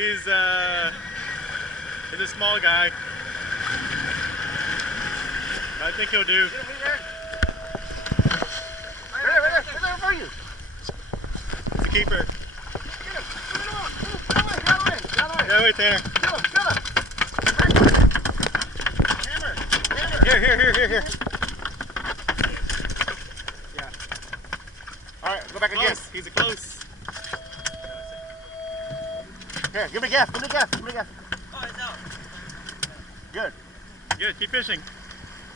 He's a small guy. I think he'll do. Right there for you. He's a keeper. Get him. Get him. Yeah, wait, Tanner. Kill him. Hammer. Here. Yeah. All right, go back again. Close. He's a close. Here, give me a gaff. Oh, it's out. Good. Good. Keep fishing.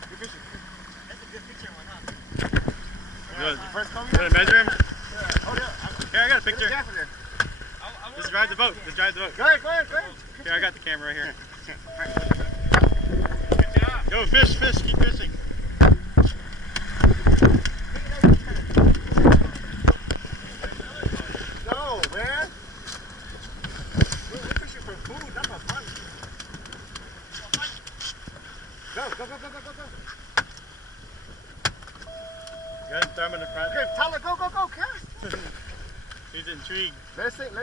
You're fishing. That's a good picture one, huh? Good. First cobia? You want to measure him? Yeah. Oh, yeah. Here, I got a Get picture. the gaff in there. Just drive the boat. Go ahead. Here, I got the camera right here. Good job. Go fish. Keep fishing. Go, man. We're fishing for food, not for fun. Go. Good. Throw him in the front. Okay, Tyler, go, cast. He's intrigued. Let it sink, go.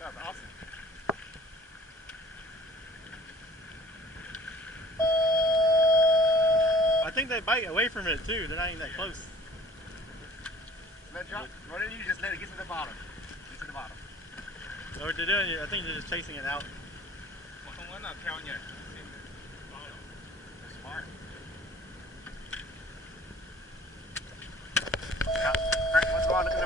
That was awesome. I think they bite away from it too. They're not even that close. Let it drop. What do you just let it get to the bottom? So what they're doing, I think they're just chasing it out. Smart. Frank, let's go on. Look at